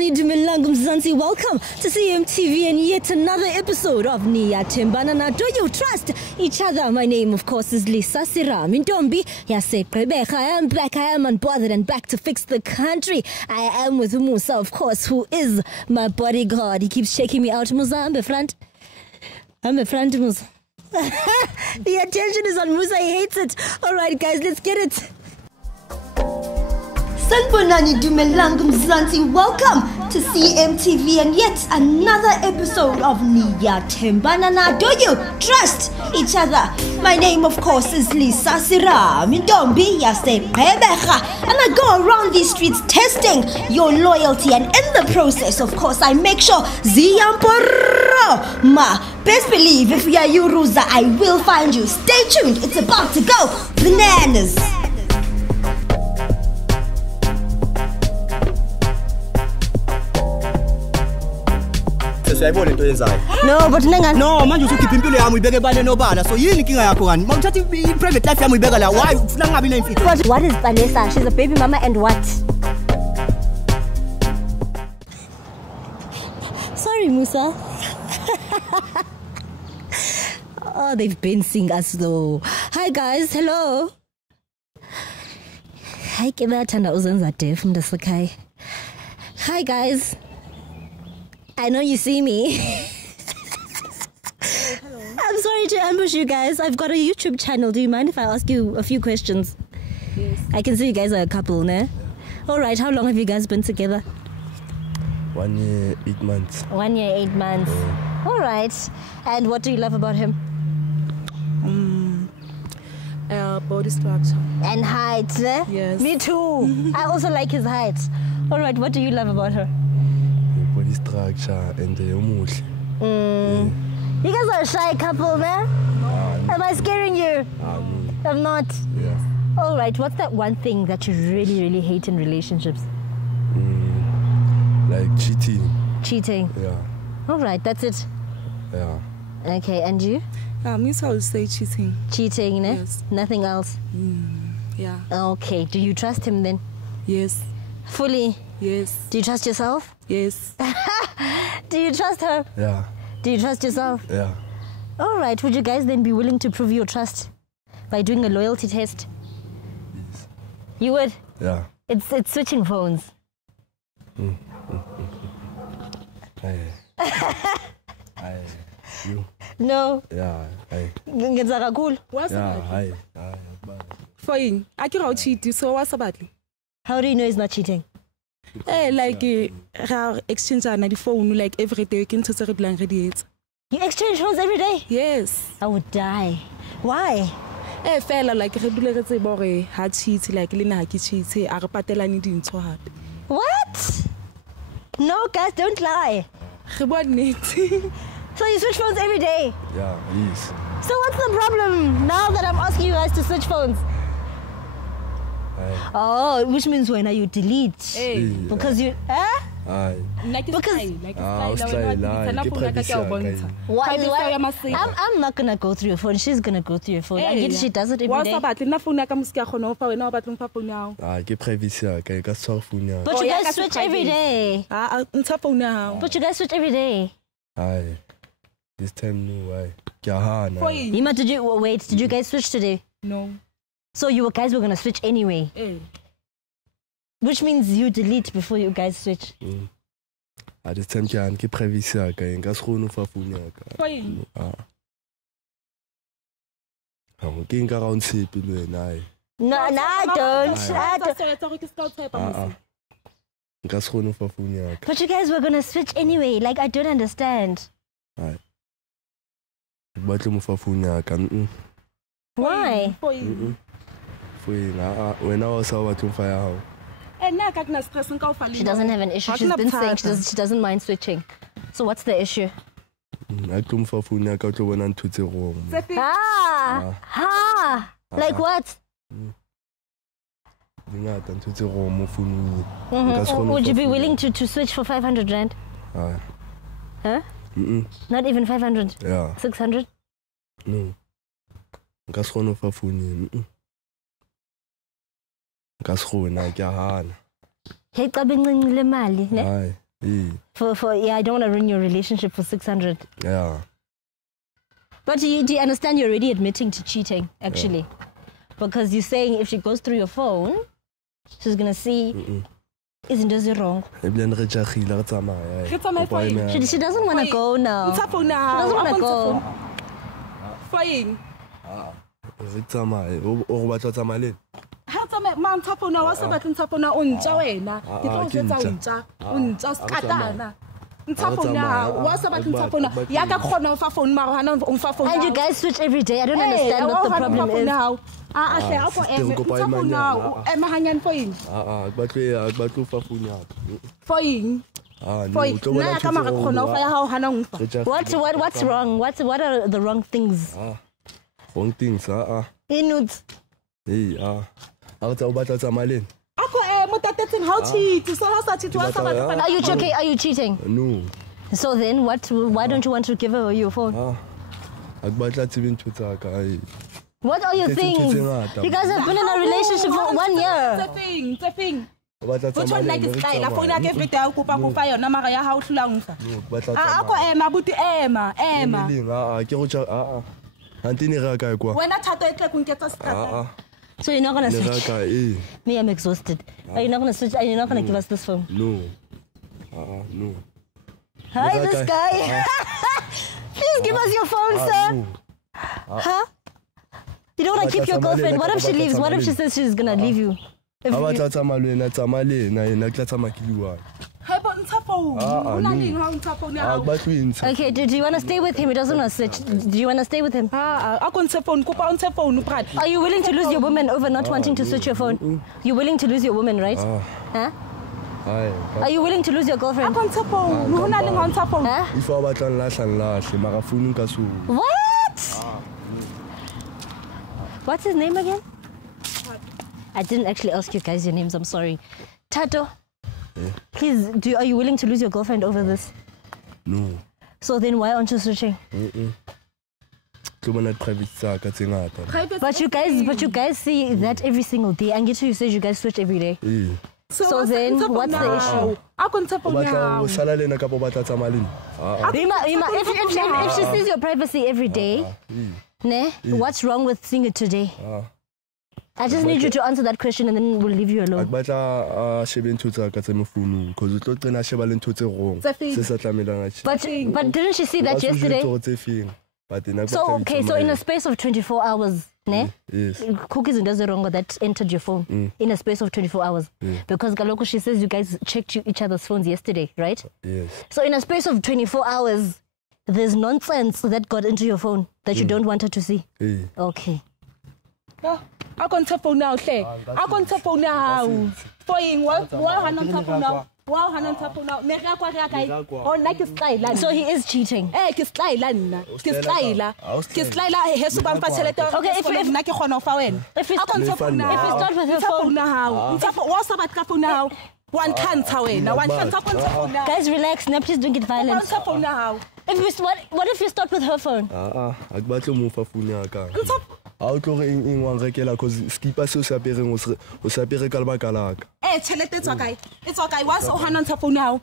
Welcome to CMTV and yet another episode of Niyathembana Na. Do you trust each other? My name, of course, is Serame. I am back. I am unbothered and back to fix the country. I am with Musa, of course, who is my bodyguard. He keeps shaking me out. Musa, I'm a front. Musa. The attention is on Musa. He hates it. All right, guys, let's get it. Welcome to CMTV and yet another episode of Niyathembana Na. Do you trust each other? My name, of course, is Serame. And I go around these streets testing your loyalty, and in the process, of course, I make sure best believe if we are you, Ruza, I will find you. Stay tuned. It's about to go bananas. No, but no, man, you should keep impilo yami ibeke bale nobala. So yini inkinga yakho kani? Mawuthatha private life yami ibeka la. Why ufuna ngabi na imfihlo? But what is Vanessa? She's a baby mama and what? Sorry, Musa. Oh, they've been seeing us though. Hi guys, hello. Hi, Hi guys. I know you see me. Hello. I'm sorry to ambush you guys. I've got a YouTube channel. Do you mind if I ask you a few questions? Yes. I can see you guys are a couple, ne? Alright, how long have you guys been together? 1 year, 8 months. 1 year, 8 months. Alright. And what do you love about him? Body structure. And height, ne? Yes. Me too. I also like his height. Alright, what do you love about her? Body structure and the emotion. You guys are a shy couple, man. Am I scaring you? I'm not. Yeah. All right. What's that one thing that you really, really hate in relationships? Like cheating. Cheating. Yeah. All right. That's it. Yeah. Okay. And you? Me, I would say cheating. Cheating, ne? Yes. Nothing else. Yeah. Okay. Do you trust him then? Yes. Fully. Yes. Do you trust yourself? Yes. Do you trust her? Yeah. Do you trust yourself? Yeah. All right. Would you guys then be willing to prove your trust by doing a loyalty test? Yes. You would? Yeah. It's switching phones. You. No. Yeah. Cool. What's Yeah. about? Fine. I can't cheat, so what's about? How do you know he's not cheating? Like exchange on the phone like every day. You can tell her blank radiates. You exchange phones every day? Yes. I would die. Why? Fella like regular say bore hard cheat like Lina haki cheat. I repatela ni din so hard. What? No, guys, don't lie. So you switch phones every day? Yeah. Yes. So what's the problem now that I'm asking you guys to switch phones? Oh, which means when you delete? Because you, I'm not gonna go through your phone. She's gonna go through your phone. And yet she does it every day. But you guys switch every day. But you guys switch every day. This time no why? Nima, did you guys switch today? No. So you guys were gonna switch anyway? Which means you delete before you guys switch? At this time can keep privacy nka se khone fa phone ya ka. I'm getting around sepe le wena. No, I don't. Nka se khone fa phone ya ka. But you guys were gonna switch anyway. Like, I don't understand. Batle mo fa phone ya ka. Why? When I was out to fire. She doesn't have an issue. She's been saying she doesn't mind switching. So what's the issue? Like what? Would you be willing to switch for 500 rand? Huh? Not even 500? Yeah. 600? No. Nka se khone fa phone nka se khona ke a hana hey qabe ncinci le mali ne For yeah, I don't want to ruin your relationship for 600. Yeah. But do you understand you're already admitting to cheating, actually? Because you're saying if she goes through your phone, she's going to see, isn't this wrong? She doesn't want to go now. She doesn't want to go. Fine. And you guys switch every day. I don't understand what the problem is. What's wrong? What are the wrong things? Wrong things, Are you joking? Are you cheating? No. So then why don't you want to give her your phone? What are your things? You guys have been in a relationship for 1 year. It's a thing. Which one like is style? I phone every day. I coupe a fire. Na mara ya how to lang fa. Ako Emma, buti Emma. Antini raka kwa. When I tato ekle kunketa strata. So you're not gonna switch? Me, I'm exhausted. Are you not gonna switch? Are you not gonna give us this phone? No. No. Hi, this guy. Please give us your phone, sir. Huh? You don't want to keep your girlfriend. What if she leaves? What if she says she's gonna leave you? Okay, do you want to stay with him? He doesn't want to switch. Do you want to stay with him? Are you willing to lose your woman over not wanting to switch your phone? You're willing to lose your woman, right? Huh? Are you willing to lose your girlfriend? What? What's his name again? I didn't actually ask you guys your names. I'm sorry. Tato. Please, are you willing to lose your girlfriend over this? No. So then why aren't you switching? But you guys see that every single day. And you said you guys switch every day. So then what's the issue? If she sees your privacy every day, what's wrong with seeing it today? I just need you to answer that question and then we'll leave you alone. But didn't she see that yesterday? So in a space of 24 hours, yes. Cookies and does wrong that entered your phone in a space of 24 hours. Because Galoko, she says you guys checked each other's phones yesterday, right? Yes. So in a space of 24 hours, there's nonsense that got into your phone that you don't want her to see. Okay. I can't tap on now, say. I can't tap on now. Foying what? Wow, tap on now. Wow, tap on now. So he is cheating. Okay, if one can't guys, relax now. Please don't get violent. What if you start with her phone? It's okay. What's now?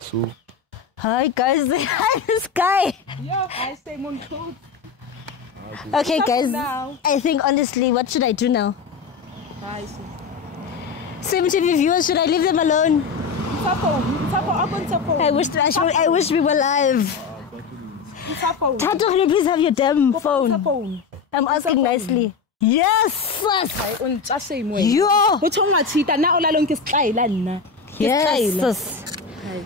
So hi guys, hi this guy. Yeah, I say Montreux. Okay guys, I think honestly, what should I do now? CMTV viewers, should I leave them alone? I wish we were live. Tato, can you please have your damn phone? I'm asking nicely. Yes! Yes!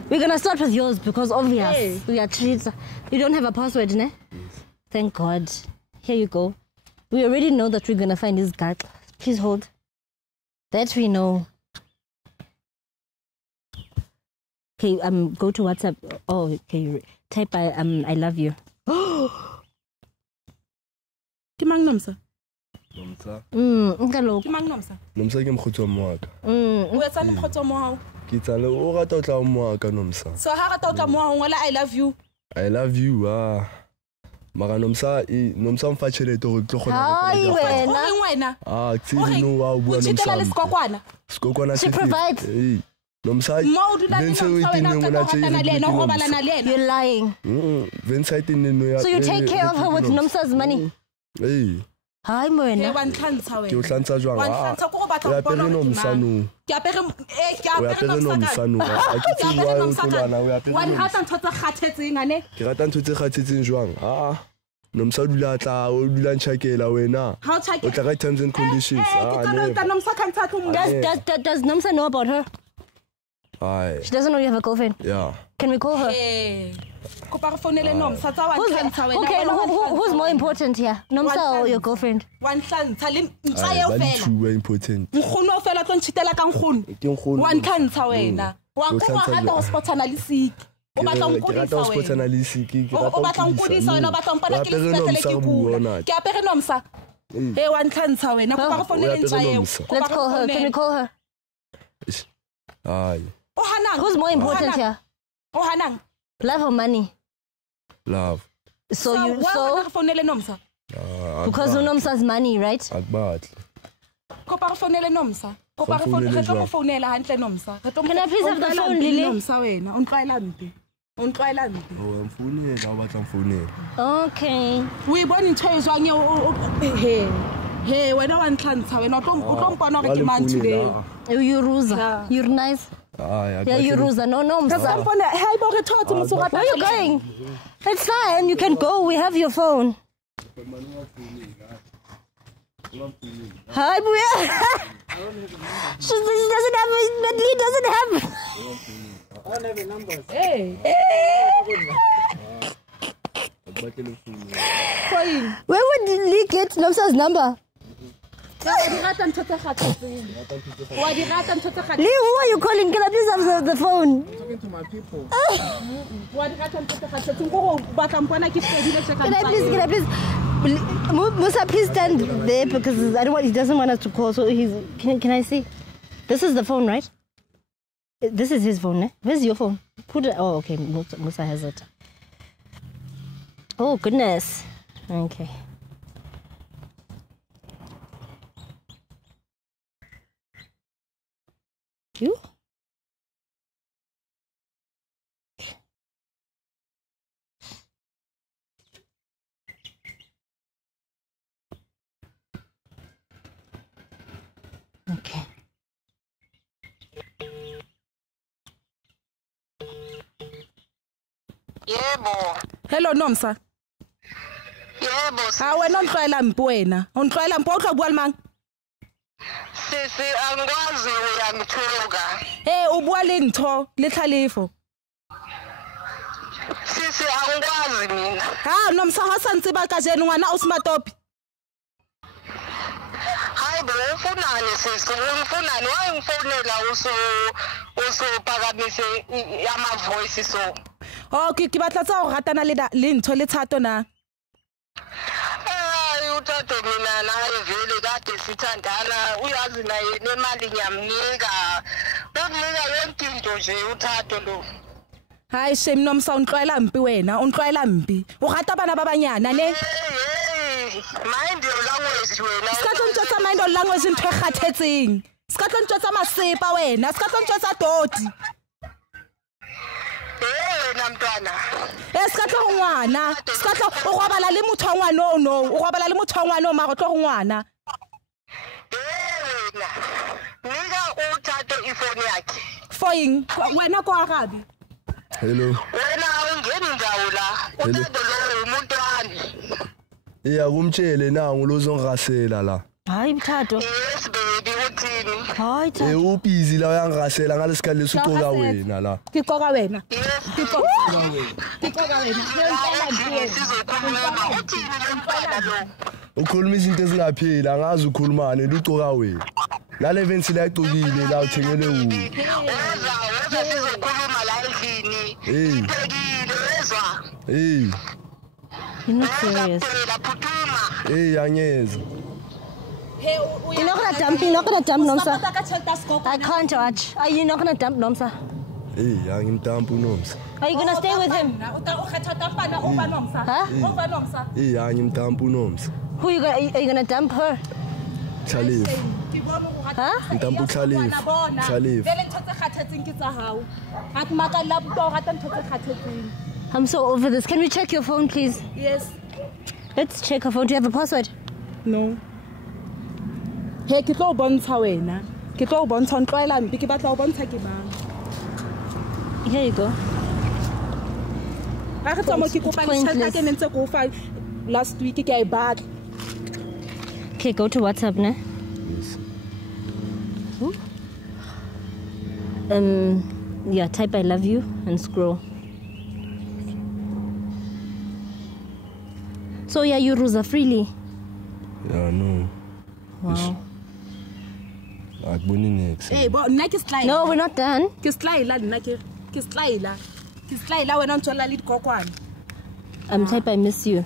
We're gonna start with yours because obvious. We are cheats. You don't have a password, ne? Thank God. Here you go. We already know that we're gonna find this guy. Please hold. That we know. Okay, go to WhatsApp. Oh, okay. Type I love you. Kimang nomsa. Ngalo. Kimang nomsa. Nomsa ke mkhotso mo ka. O etsa mkhotso mo hao. Ke tsale o rata o tla mo ka nomsa. So ha rata o tla mo hao ngola I love you. I love you Mara nomsa mfatshele to re tlo khona. Hayi wena. Ah, tsini no wa bua nomsa. Sikokwana She provides. Nomsa. You're lying. So you take care of her with Nomsa's money? Hey. Hi, Moena. Ke o hlantsa jwang? Ya pere nomsa no. Ke apere nomsa no. A ke tswa o tsolwana o ya pere. Wa di rata ntho tse kgathetseng ane? Ke rata ntho tse kgathetseng jwang? Nomsa dula tla o dula ntshakela wena. O tla ka terms and conditions. Does Nomsa know about her? She doesn't know you have a girlfriend. Yeah. Can we call her? Okay, who's more important here? Nomsa or your girlfriend? Two were important. Let's call her. Can we call her? Who's more important here? Love or money? Love. So because Nomsa's money, right? Can I please have the phone, Lily? Okay. We born in China. Hey, when I want today. You're Ruza. You're nice. Yeah, you're Ruza. No. Where are you going? It's fine. You can go. We have your phone. Hi, Buya. She doesn't have it, but he doesn't have. I don't have a number. Hey. Where would Lee get Nomsa's number? Lee, who are you calling? Can I please have the phone? I'm talking to my people. Can I please? Musa, please stand there because he doesn't want us to call. So can I see? This is the phone, right? This is his phone, eh? Where's your phone? Put it. Oh, okay. Musa has it. Oh, goodness. Okay. You? Okay. Hello, Nomsa. Wena ontlwaela mpi wena. Ontlwaela mpi utlo bua le mang? Sisi angikwazi uyangithuka. Ubua le ntho le tlhalefo. Sisi angikwazi mina. Nomsa ha santse ba ka jeno ngwana o smatopi. Hayi bo ufunani sisi, ufunani wayengfonela usupakamise ama voice so. Okay, ke batla tsa go ratana le ntho le tshato na. Uthathe mina naye vele kade sithandana uyazi naye nemali ngiyamnika. Unika yonke into nje uthatho lo. Hayi shame Nomsa untlwaela mpi wena, untlwaela mpi. O rata bana ba banyana ne? Mind your language wena. Ska tlo ntse mind your language ntho e kgathetseng. Ska tlo ntse masepa wena, ska tlo ntse toti. Namtwana. Ska tlo ngwana, ska tlo o robala le motho wa ngwana no, o robala le motho wa ngwana ma go tlo ngwana. Wena. Nika uthathe ifoni yakhe. Foying wena ko arabi. Hello. Wena awungeni ndawo la. Uthathe lo umuntu wani. Kumtshele nangu lozongrasela la. Hayi Mthatho. Yes baby uthini? Hayi Thato. Ubhizi la uyangrasela ngalesikhathi lesuqoka wena la. Kikoka wena. Yes. Kikoka wena. Sizokhuluma uthini lo mfana lo? Ukhuluma izinto ezingapheli angazi ukhulumane luqoka wena. La events la icokile la uthengele u. Weza sizokhuluma la endlini. Iphekile wezwa. You're not serious. Anyeza. You're not gonna dump Nomsa. I can't watch. Are you not gonna dump Nomsa? Hey, angimtampu nomsa. Are you gonna stay with him? Huh? Hey, angimtampu nomsa. Who are you gonna dump her? Chalif. Huh? Ntampu Chalif. Chalif. I'm so over this. Can we check your phone, please? Yes. Let's check her phone. Do you have a password? No. Hey, ke tlo bontsha wena. Ke tlo bontsha ntloela mpi ke batla go bontsha ke bang. Here you go. Ha re tsamo ke kopa tšhelete ke nentse go fa last week ke a batla. Okay, go to WhatsApp, ne? Yes. Ooh. Yeah, type I love you and scroll. So yeah, you Ruza freely. Yeah, no. Wow. Hey, but nna ke slide. No, we're not done. Ke slide nna ke slide. Ke slide wena ntsola le dikokwana. Type I miss you.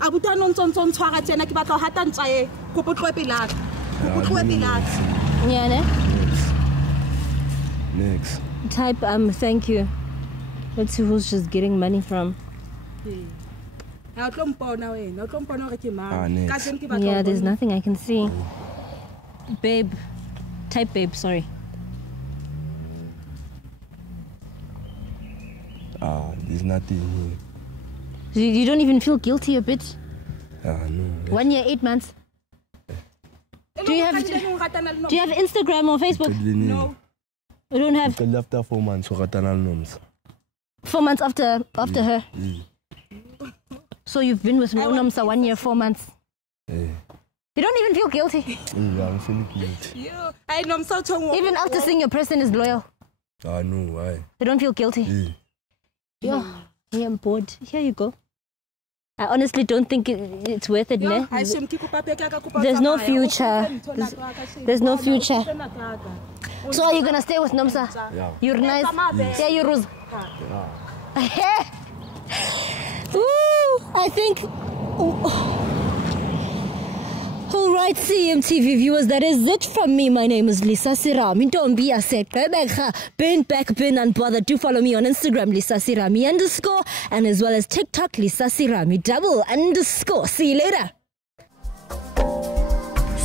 Abuta no ntsontso ntshwara tsena ke batla go hata ntsa e go potloe pelaka. Go potloe pelaka. Yeah, ne? Next. Type thank you. Let's see who's just getting money from. Ha tlo mpona wena, tlo mpona gore ke mang. Ka tsene ke batla. Yeah, there's nothing I can see. Babe. Type babe, sorry. There's nothing here. You don't even feel guilty a bit? No. 1 year, 8 months. Do you have Instagram or Facebook? No. We don't have. After 4 months, 4 months after her. So you've been with Nomsa 1 year, 4 months. You don't even feel guilty. I'm feeling guilty. Even after seeing your person is loyal. No, why? You don't feel guilty. Yeah, I'm bored. Here you go. I honestly don't think it's worth it, ne? There's no future. There's no future. So are you gonna stay with Nomsa? Yeah. You're nice. Yeah, you're Rose. Yeah. Ooh, I think. All right, CMTV viewers, that is it from me. My name is Lisa Serame. Don't be a sec. Been back, been unbothered. Do follow me on Instagram, Lisa Serame _ and as well as TikTok, Lisa Serame _. See you later.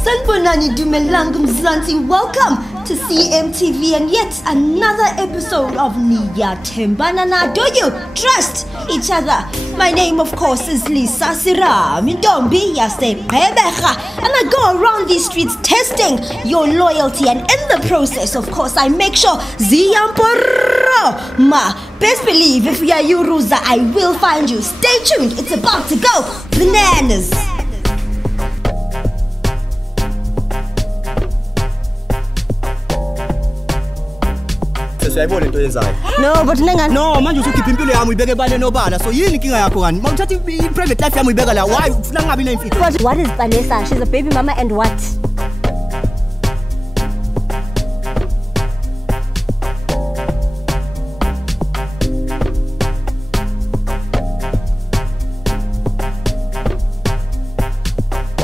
Sanbonani Dumelangu Mzansi, welcome to CMTV and yet another episode of Niyathembana Na. Do you trust each other? My name, of course, is Lisa Serame. Don't be a step. And I go around these streets testing your loyalty, and in the process, of course, I make sure Ziyamporo Ma. Best believe if we are you, Ruza, I will find you. Stay tuned. It's about to go bananas. No, but no, manje usukhipha impilo yami uyibeke ebale nobala. So yini inkinga yakho kani? Mawuthatha i-private life yami uyibeka la. Why ufuna ngabi na imfihlo? what is Vanessa? She's a baby mama and what?